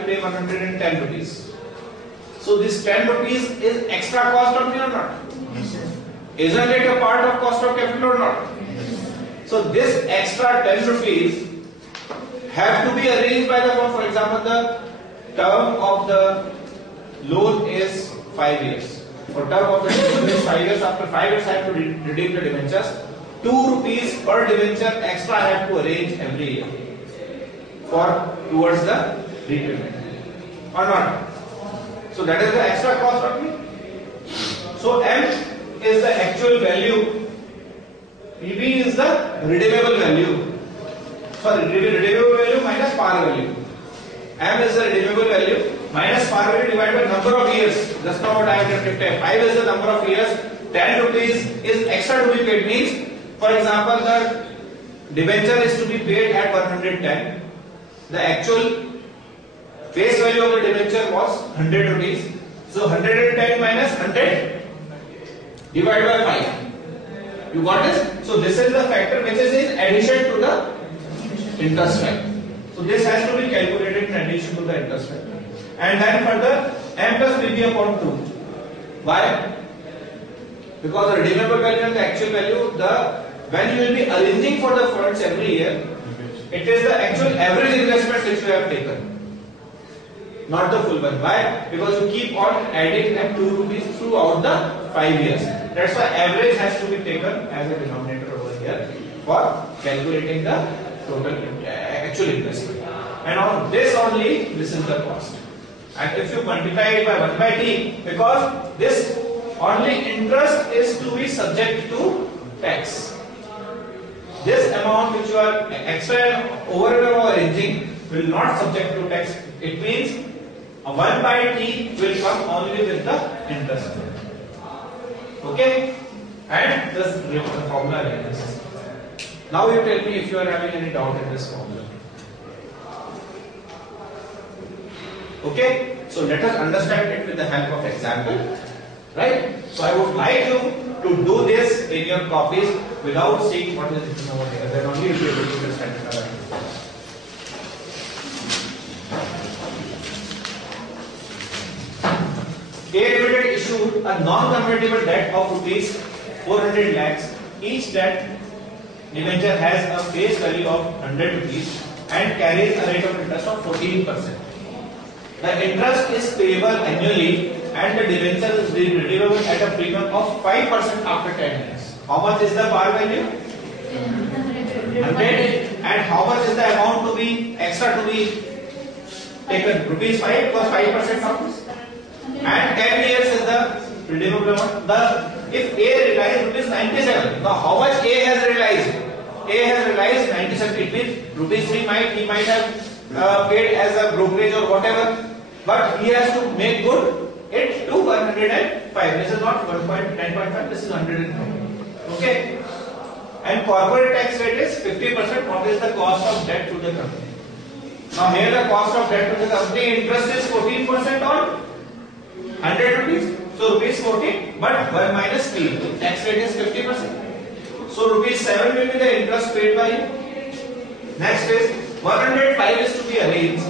pay 110 rupees. So this 10 rupees is extra cost of me or not? Yes, sir. Isn't it a part of cost of capital or not? So this extra 10 rupees have to be arranged by the firm. For example, the term of the loan is 5 years. For term of the loan is 5 years. After 5 years, I have to redeem the debentures. 2 rupees per debenture extra I have to arrange every year towards the repayment or not. So that is the extra cost of me. So M is the actual value. PV is the redeemable value. Sorry, redeemable value minus par value. M is the redeemable value minus par value divided by number of years. Just now what I have written. 5 is the number of years. 10 rupees is extra to be paid. Means, for example, the debenture is to be paid at 110. The actual face value of the debenture was 100 rupees. So 110 minus 100 divided by 5. You got this? So this is the factor which is in addition to the interest rate. So this has to be calculated in addition to the interest rate. And then further, M plus BB upon 2. Why? Because the redeemable value and the actual value, when you will be arranging for the funds every year, it is the actual average investment which you have taken, not the full one. Why? Because you keep on adding them 2 rupees throughout the 5 years. That's why average has to be taken as a denominator over here for calculating the total actual investment. And on this only, this is the cost. And if you multiply it by 1 by t, because this only interest is to be subject to tax. This amount which you are extra and over and above arranging will not subject to tax. It means 1 by t will come only with the interest. Okay? And this formula remains. Now you tell me if you are having any doubt in this formula. Okay? So let us understand it with the help of example. Right? So I would like you to do this in your copies without seeing what is written over here. Then only you will be able to understand it. A Limited issued a non-convertible debt of rupees 400 lakhs. Each debt debenture has a face value of 100 rupees and carries a rate of interest of 14%. The interest is payable annually and the debenture is redeemable at a premium of 5% after 10 years. How much is the par value? 100. And how much is the amount to be extra to be taken? Rupees 5 plus 5% of this. And 10 years is the redeemable amount. If A realized rupees 97, now how much A has realized? A has realized 97. It means rupees 3 he might have paid as a brokerage or whatever, but he has to make good it to 105. This is not 1.9.5. This is 105. Okay. And corporate tax rate is 50%. What is the cost of debt to the company? Now here the cost of debt to the company interest is 14% on 100 rupees. So rupees 14, but 1 minus T. Tax rate is 50%. So rupees 7 will be the interest paid by you. Next is 105 is to be arranged.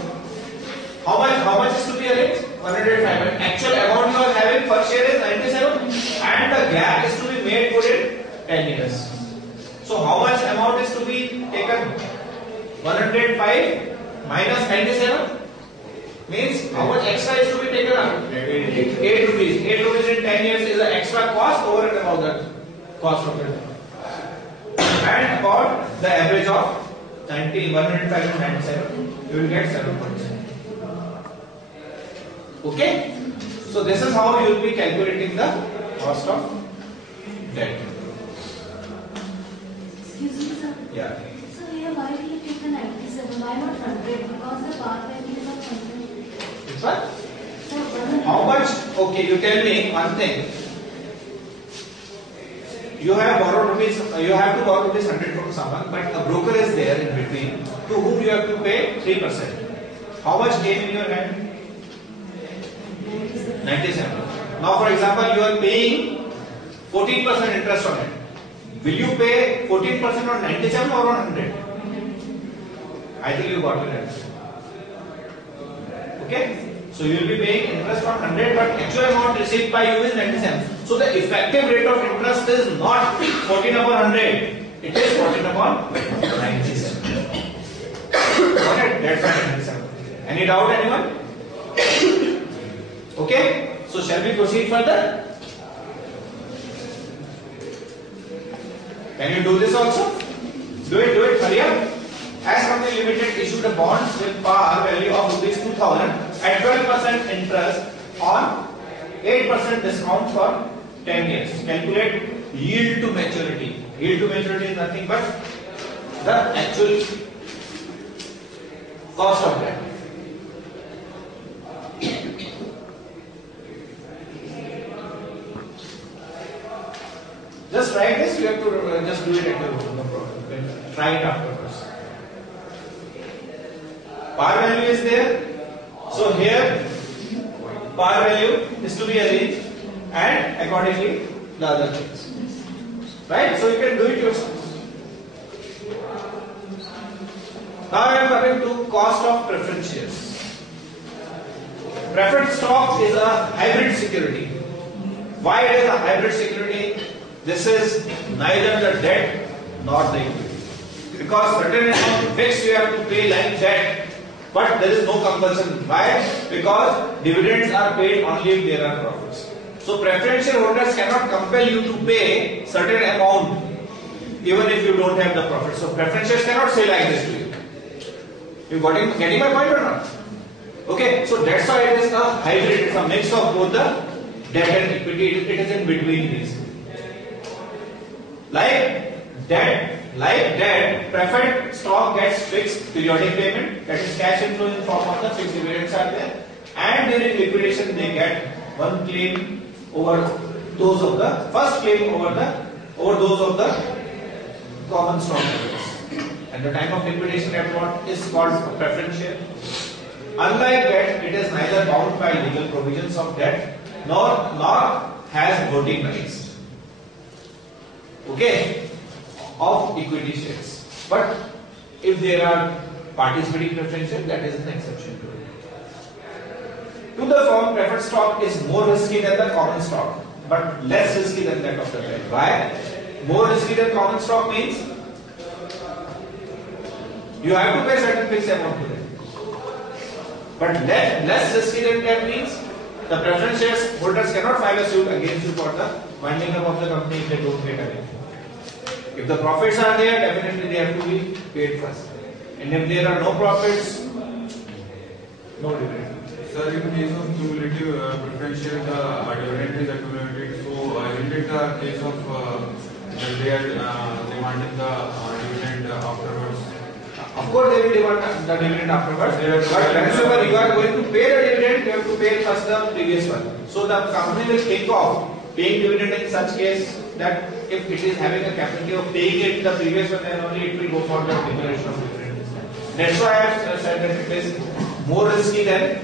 How much is to be arranged? 105. And actual amount you are having per share is 97, and the gap is to be made good in 10 years. So how much amount is to be taken? 105 minus 97 means how much extra is to be taken up? 8 rupees. 8 rupees in 10 years is the extra cost over and above the cost of it. And for the average of 105 and 97, you will get 7.7. Okay? So this is how you will be calculating the cost of debt. Excuse me, sir. Yeah. So here, why do you take the 97? Why not 100? Because the par value is of 100. Which one? So How much? Okay, you tell me one thing. You have borrowed rupees. You have to borrow rupees 100 from someone, but a broker is there in between to whom you have to pay 3%. How much came in your hand? 97. Now, for example, you are paying 14% interest on it. Will you pay 14% on 97 or on 100? I think you got it. Okay. So you will be paying interest on 100, but actual amount received by you is 97. So the effective rate of interest is not 14 upon 100. It is 14 upon 97. Got it? That's why 97. Any doubt, anyone? Okay. So shall we proceed further? Can you do this also? Do it, hurry up. As Company Limited issued a bonds with par value of rupees 2000 at 12% interest on 8% discount for 10 years. Calculate yield to maturity. Yield to maturity is nothing but the actual cost of debt. Just write this, you have to just do it at your home, no problem. You can try it afterwards. Par value is there. So here, par value is to be arranged and accordingly the other things. Right? So you can do it yourself. Now I am coming to cost of preference shares. Preferred stock is a hybrid security. Why it is a hybrid security? This is neither the debt nor the equity. Because certain amount fixed you have to pay like debt, but there is no compulsion. Why? Because dividends are paid only if there are profits. So preference shareholders cannot compel you to pay certain amount even if you don't have the profit. So preference shares cannot say like this to you. You getting my point or not? Okay, so that's why it is a hybrid. It's a mix of both the debt and equity. It is in between these. Like debt, preferred stock gets fixed periodic payment, that is cash inflow in form of the fixed dividends are there, and during liquidation they get one claim over those of the first claim over those of the common stock holders. At the time of liquidation, that what is called preference share. Unlike debt, it is neither bound by legal provisions of debt nor has voting rights. Okay, of equity shares. But if there are participating preference shares, that is an exception to it. To the firm, preferred stock is more risky than the common stock, but less risky than that of the debt. Why? More risky than common stock means you have to pay certain fixed amount to them. But less risky than that means the preference shares holders cannot file a suit against you for the winding up of the company if they don't get anything. If the profits are there, definitely they have to be paid first. And if there are no profits, no dividend. Sir, in case of cumulative preference share, the dividend is accumulated. So, isn't it the case of that they are demanding the dividend afterwards? Of course, they will demand the dividend afterwards. But whenever you are going to pay the dividend, you have to pay first the previous one. So the company will think of paying dividend in such case that if it is having a capacity of paying it the previous one, then only it will go for the declaration of dividend. That's why I have said that it is more risky than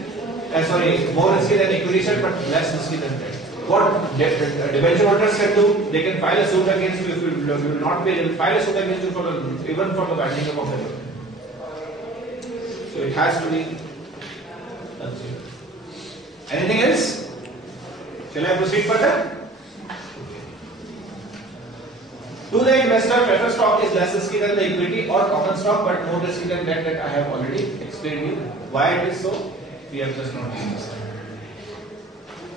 equity share, but less risky than that. What debenture holders can do, they can file a suit against you if you will not pay. They will file a suit against you even for the winding up of the company. So it has to be considered. Anything else? Shall I proceed further? To the investor, preferred stock is less risky than the equity or common stock, but more risky than that I have already explained you. Why it is so? We have just not discussed.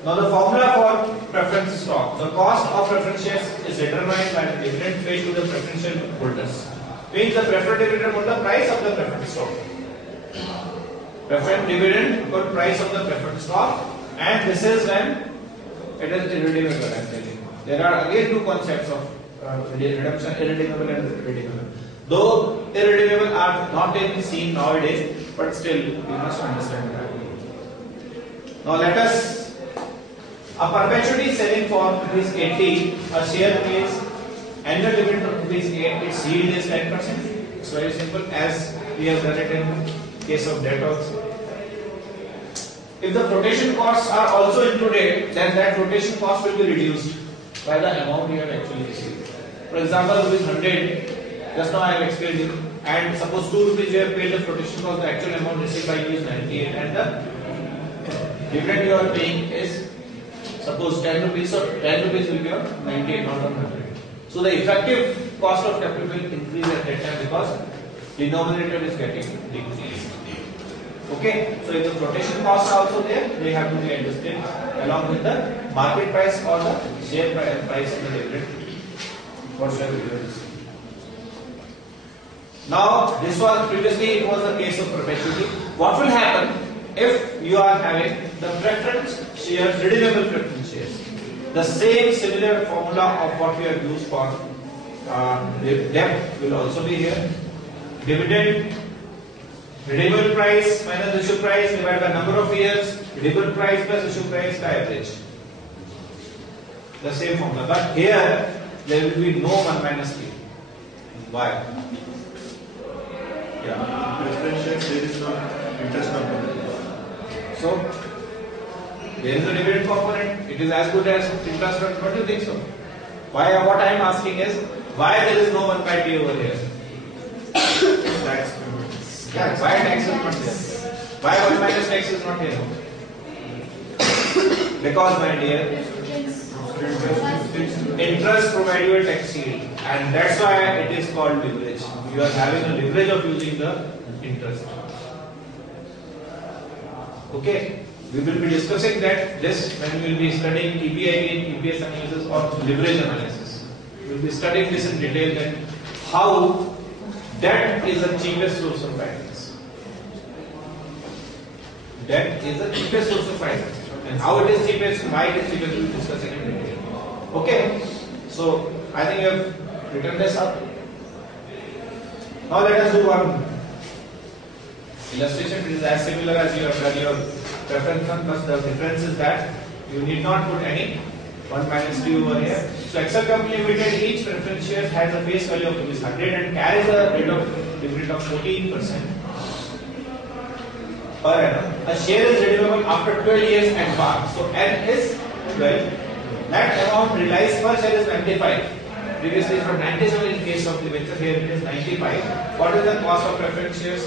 Now the formula for preference stock. The cost of preference shares is determined by the dividend paid to the preference share holders. Means the preferred dividend on the price of the preferred stock. Preferred dividend per price of the preferred stock, and this is when it is irredeemable. I am telling you. There are again two concepts of redemption: irredeemable and redeemable. Though irredeemable are not seen nowadays, but still we must understand that. Now let us. A perpetuity selling for ₹80, a share pays annual dividend of ₹8. Its yield is 10%. It's very simple, as we have done it in case of debt also. If the flotation costs are also included, then that flotation cost will be reduced by the amount you have actually received. For example, ₹100, just now I have explained it, and suppose ₹2 you have paid the flotation cost, the actual amount received by you is 98, and the dividend you are paying is suppose 10 rupees, so 10 rupees will be your 98, not 100. So the effective cost of capital will increase at that time because denominator is getting decreased. Okay, so if the flotation costs are also there, they have to be adjusted along with the market price or the share price in the dividend. Whatsoever you have received. Now, this was previously it was the case of perpetuity. What will happen if you are having the preference shares, redeemable preference shares? The same similar formula of what we have used for debt will also be here. Dividend, redeemable price minus issue price divided by number of years, redeemable price plus issue price, the average. The same formula. But here there will be no 1 minus T. Why? Yeah, preference shares there is no interest component. So there is a dividend component. It is as good as interest rate. What do you think so? Why? What I am asking is why there is no 1 by T over here? Tax payment. Yeah, why tax is not there? Why 1 minus tax is not here? Because, my dear, interest provided you a tax shield, and that's why it is called leverage. You are having a leverage of using the interest. Okay, we will be discussing that this when we will be studying TPI and EPS analysis or leverage analysis. We will be studying this in detail that how debt is the cheapest source of finance. Debt is the cheapest source of finance, and how it is cheapest, why it is cheapest, we will be discussing in detail. Okay, so I think you have written this up. Now let us do one illustration. It is as similar as you have done your preference one, plus the difference is that you need not put any 1 minus T over here. So Excel Company Limited, each preference share has a face value of ₹100 and carries a rate of dividend of 14% per annum. A share is redeemable after 12 years and par. So N is 12. That amount realized per share is 95. Previously it was 97 in case of debenture, here it is 95. What is the cost of preference shares?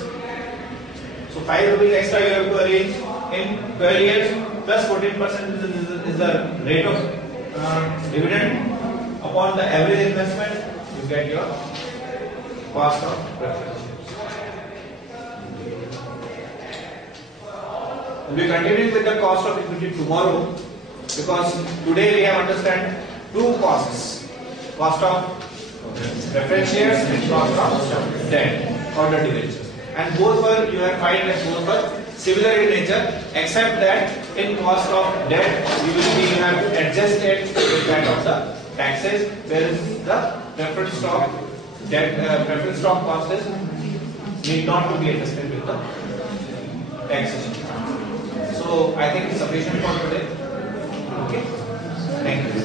So 5 rupees extra you have to arrange in 12 years plus 14% is the rate of dividend upon the average investment. You get your cost of preference shares. We'll be continuing with the cost of equity tomorrow because today we have understand two costs. Cost of preference shares and cost of debt or the debentures. And both were, you have find that both were similar in nature, except that in cost of debt you have adjusted with that of the taxes, whereas the preference stock debt preference stock cost is need not to be adjusted with the taxation. So I think it's sufficient for today. Okay. Thank you.